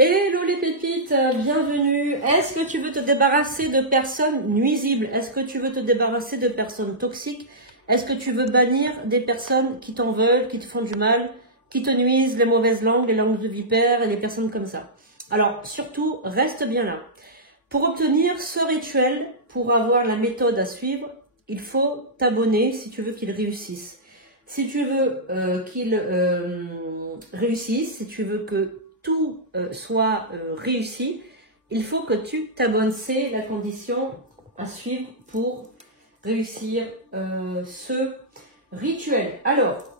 Hello les pépites, bienvenue. Est-ce que tu veux te débarrasser de personnes nuisibles? Est-ce que tu veux te débarrasser de personnes toxiques? Est-ce que tu veux bannir des personnes qui t'en veulent, qui te font du mal, qui te nuisent, les mauvaises langues, les langues de vipère et les personnes comme ça? Alors surtout, reste bien là. Pour obtenir ce rituel, pour avoir la méthode à suivre, il faut t'abonner si tu veux qu'il réussisse. Si tu veux qu'il réussisse, si tu veux que tout soit réussi, il faut que tu t'abonnes. C'est la condition à suivre pour réussir ce rituel. Alors,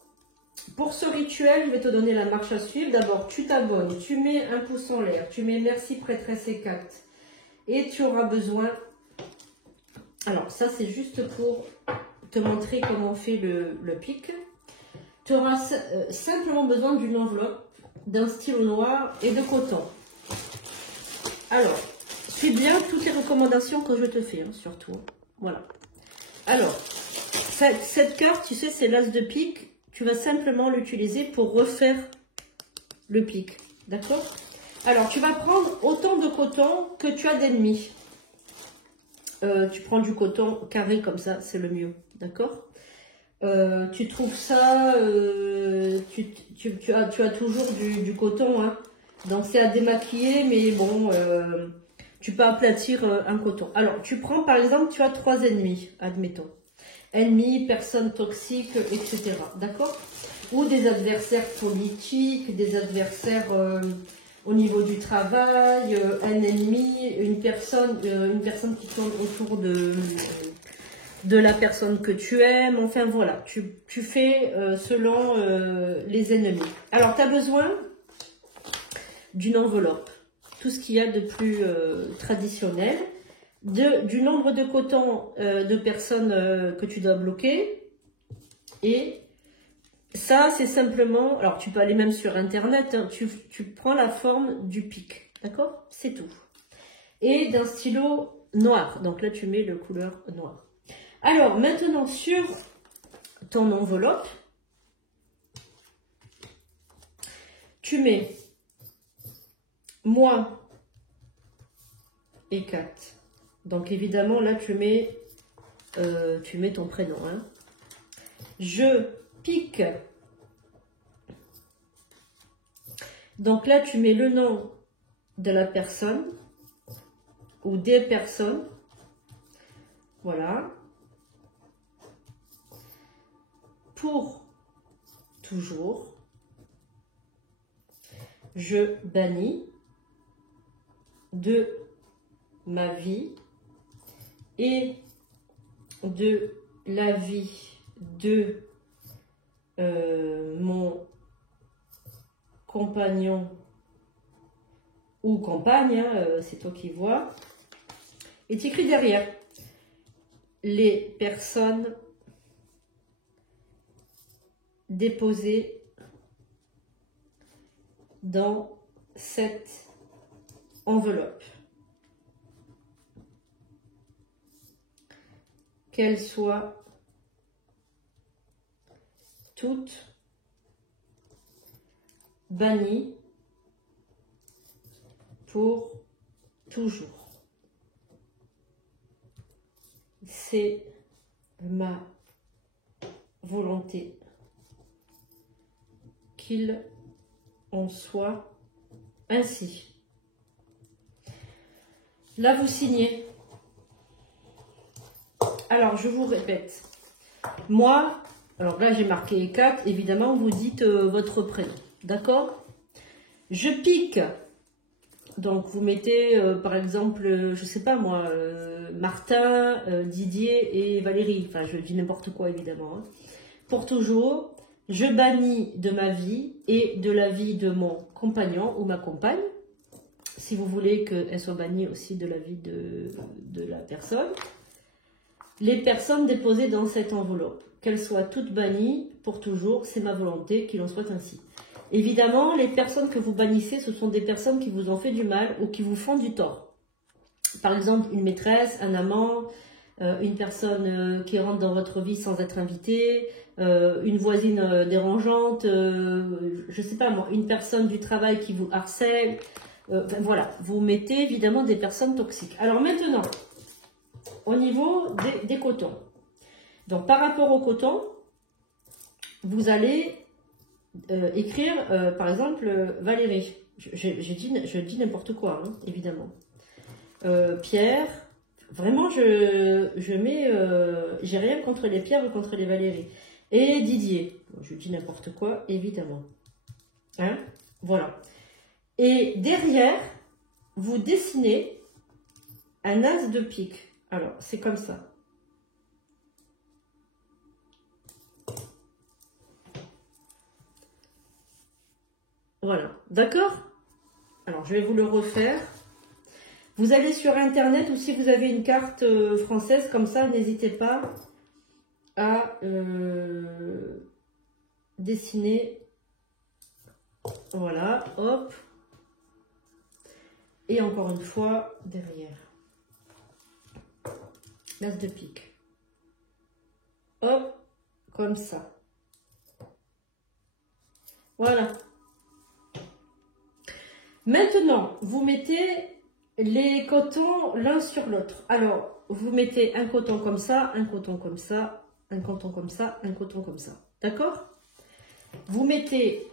pour ce rituel, je vais te donner la marche à suivre. D'abord, tu t'abonnes, tu mets un pouce en l'air, tu mets merci prêtresse et Kat. Et tu auras besoin... Alors, ça, c'est juste pour te montrer comment on fait le pic. Tu auras simplement besoin d'une enveloppe, d'un stylo noir et de coton. Alors, suis bien toutes les recommandations que je te fais, hein, surtout. Voilà. Alors, cette carte, tu sais, c'est l'as de pique. Tu vas simplement l'utiliser pour refaire le pic. D'accord? Alors, tu vas prendre autant de coton que tu as d'ennemis. Tu prends du coton carré comme ça, c'est le mieux. D'accord? Tu trouves ça, tu as toujours du coton, hein. Donc c'est à démaquiller, mais bon, tu peux aplatir un coton. Alors tu prends par exemple, tu as 3 ennemis, admettons. Ennemis, personnes toxiques, etc. D'accord? Ou des adversaires politiques, des adversaires au niveau du travail, un ennemi, une personne qui tourne autour de la personne que tu aimes. Enfin voilà, tu fais selon les ennemis. Alors tu as besoin d'une enveloppe, tout ce qu'il y a de plus traditionnel, du nombre de coton de personnes que tu dois bloquer. Et ça c'est simplement, alors tu peux aller même sur internet, hein, tu prends la forme du pic, d'accord? C'est tout. Et d'un stylo noir, donc là tu mets le couleur noire. Alors, maintenant, sur ton enveloppe, tu mets moi et Kat. Donc, évidemment, là, tu mets ton prénom. Hein. Je pique. Donc, là, tu mets le nom de la personne ou des personnes. Voilà. Pour toujours, je bannis de ma vie et de la vie de mon compagnon ou compagne, hein, c'est toi qui vois, et tu écris derrière les personnes déposées dans cette enveloppe, qu'elles soient toutes bannies pour toujours. C'est ma volonté qu'il en soit ainsi. Là, vous signez. Alors, je vous répète. Moi, alors là, j'ai marqué 4. Évidemment, vous dites votre prénom. D'accord? Je pique. Donc, vous mettez, par exemple, je sais pas moi, Martin, Didier et Valérie. Enfin, je dis n'importe quoi, évidemment. Hein. Pour toujours. Je bannis de ma vie et de la vie de mon compagnon ou ma compagne, si vous voulez qu'elle soit bannie aussi de la vie de la personne, les personnes déposées dans cette enveloppe, qu'elles soient toutes bannies pour toujours, c'est ma volonté qu'il en soit ainsi. Évidemment, les personnes que vous bannissez, ce sont des personnes qui vous ont fait du mal ou qui vous font du tort. Par exemple, une maîtresse, un amant, une personne qui rentre dans votre vie sans être invitée, une voisine dérangeante, je sais pas moi, une personne du travail qui vous harcèle, Enfin, voilà, vous mettez évidemment des personnes toxiques. Alors maintenant, au niveau des cotons. Donc par rapport au coton, vous allez écrire, par exemple, Valérie. Je dis n'importe quoi, hein, évidemment. Pierre, vraiment, je mets, j'ai rien contre les Pierre ou contre les Valérie. Et Didier, bon, je dis n'importe quoi, évidemment. Hein, voilà. Et derrière, vous dessinez un as de pique. Alors, c'est comme ça. Voilà, d'accord? Alors, je vais vous le refaire. Vous allez sur Internet ou si vous avez une carte française comme ça, n'hésitez pas à dessiner. Voilà, hop. Et encore une fois, derrière. L'as de pique. Hop, comme ça. Voilà. Maintenant, vous mettez les cotons l'un sur l'autre. Alors, vous mettez un coton comme ça, un coton comme ça, un coton comme ça, un coton comme ça. D'accord? Vous mettez...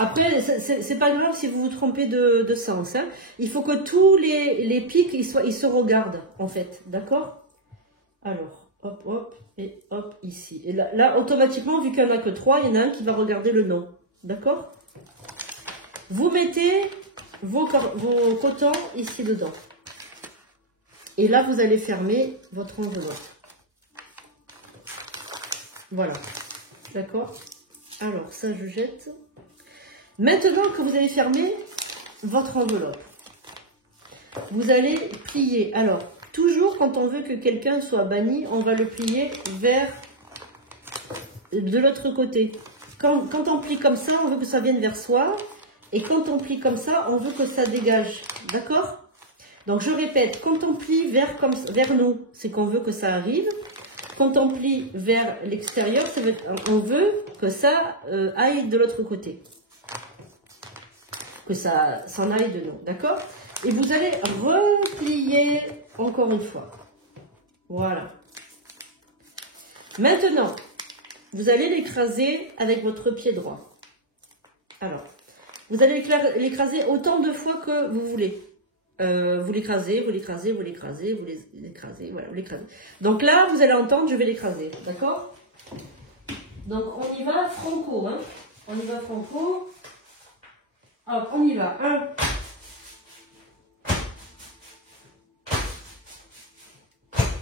Après, c'est pas grave si vous vous trompez de sens. Hein. Il faut que tous les pics, ils se regardent, en fait. D'accord? Alors, hop, hop, et hop, ici. Et là, automatiquement, vu qu'il n'y en a que 3, il y en a un qui va regarder le nom. D'accord? Vous mettez vos cotons ici dedans. Et là, vous allez fermer votre enveloppe. Voilà. D'accord? Alors, ça, je jette. Maintenant que vous avez fermé votre enveloppe, vous allez plier. Alors, toujours quand on veut que quelqu'un soit banni, on va le plier vers de l'autre côté. Quand on plie comme ça, on veut que ça vienne vers soi. Et quand on plie comme ça, on veut que ça dégage. D'accord? Donc, je répète, quand on plie vers nous, c'est qu'on veut que ça arrive. Quand on plie vers l'extérieur, on veut que ça aille de l'autre côté. Que ça s'en aille de nous. D'accord? Et vous allez replier encore une fois. Voilà. Maintenant, vous allez l'écraser avec votre pied droit. Alors, vous allez l'écraser autant de fois que vous voulez. Vous l'écrasez, vous l'écrasez, vous l'écrasez, vous l'écrasez, voilà, vous l'écrasez. Donc là, vous allez entendre, je vais l'écraser, d'accord? Donc on y va franco, hein? On y va franco. Hop, on y va. 1.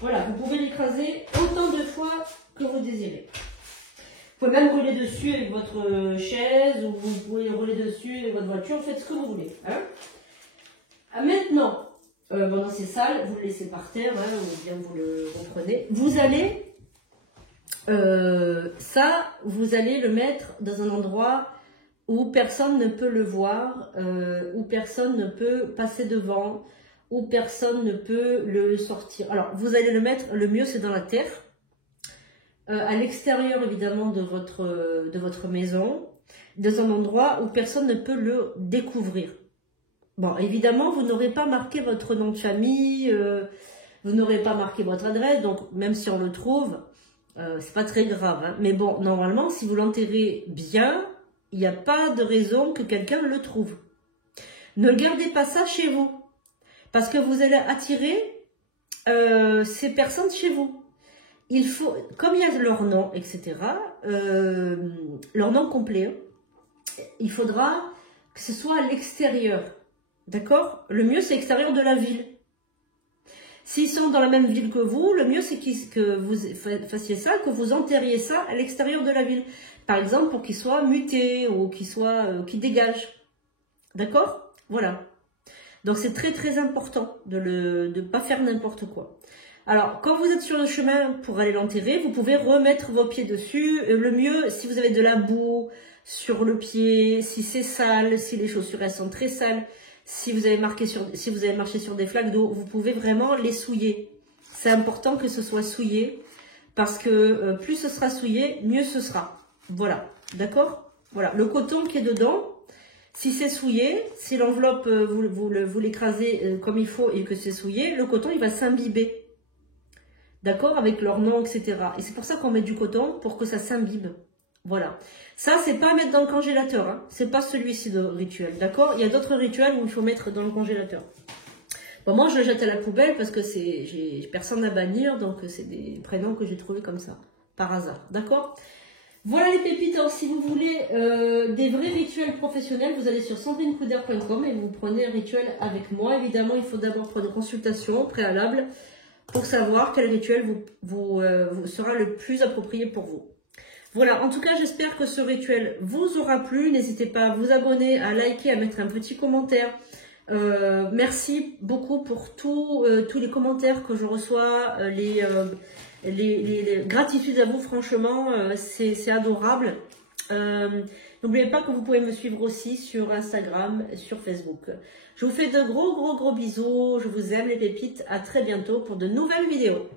Voilà, vous pouvez l'écraser autant de fois que vous désirez. Vous pouvez même rouler dessus avec votre chaise ou vous pouvez rouler dessus avec votre voiture, faites ce que vous voulez. Hein. Maintenant, bon, c'est sale, vous le laissez par terre, hein, ou bien vous le reprenez. Vous allez, vous allez le mettre dans un endroit où personne ne peut le voir, où personne ne peut passer devant, où personne ne peut le sortir. Alors, vous allez le mettre, le mieux c'est dans la terre, à l'extérieur évidemment de votre maison, dans un endroit où personne ne peut le découvrir. Bon, évidemment, vous n'aurez pas marqué votre nom de famille, vous n'aurez pas marqué votre adresse, donc même si on le trouve, c'est pas très grave. Hein. Mais bon, normalement, si vous l'enterrez bien, il n'y a pas de raison que quelqu'un le trouve. Ne gardez pas ça chez vous, parce que vous allez attirer ces personnes chez vous. Il faut, comme il y a leur nom, etc., leur nom complet, il faudra que ce soit à l'extérieur. D'accord? Le mieux, c'est l'extérieur de la ville. S'ils sont dans la même ville que vous, le mieux, c'est que vous fassiez ça, que vous enterriez ça à l'extérieur de la ville. Par exemple, pour qu'il soit muté ou qu'il dégage. D'accord? Voilà. Donc, c'est très, très important de ne pas faire n'importe quoi. Alors, quand vous êtes sur le chemin pour aller l'enterrer, vous pouvez remettre vos pieds dessus. Le mieux, si vous avez de la boue sur le pied, si c'est sale, si les chaussures elles sont très sales, si vous avez marché sur des flaques d'eau, vous pouvez vraiment les souiller. C'est important que ce soit souillé parce que plus ce sera souillé, mieux ce sera. Voilà, d'accord? Voilà, le coton qui est dedans, Si c'est souillé, si l'enveloppe, vous l'écrasez comme il faut et que c'est souillé, le coton, il va s'imbiber. D'accord? Avec leur nom, etc. Et c'est pour ça qu'on met du coton, pour que ça s'imbibe. Voilà. Ça, c'est pas à mettre dans le congélateur. Hein. C'est pas celui-ci de rituel. D'accord? Il y a d'autres rituels où il faut mettre dans le congélateur. Bon, moi, je le jette à la poubelle parce que j'ai personne à bannir. Donc, c'est des prénoms que j'ai trouvés comme ça. Par hasard. D'accord? Voilà les pépites. Alors, si vous voulez des vrais rituels professionnels, vous allez sur sandrinecoudert.com et vous prenez un rituel avec moi. Évidemment, il faut d'abord prendre une consultation préalable pour savoir quel rituel vous sera le plus approprié pour vous. Voilà, en tout cas, j'espère que ce rituel vous aura plu. N'hésitez pas à vous abonner, à liker, à mettre un petit commentaire. Merci beaucoup pour tous les commentaires que je reçois, les gratitudes à vous, franchement, c'est adorable. N'oubliez pas que vous pouvez me suivre aussi sur Instagram, sur Facebook. Je vous fais de gros bisous. Je vous aime les pépites. À très bientôt pour de nouvelles vidéos.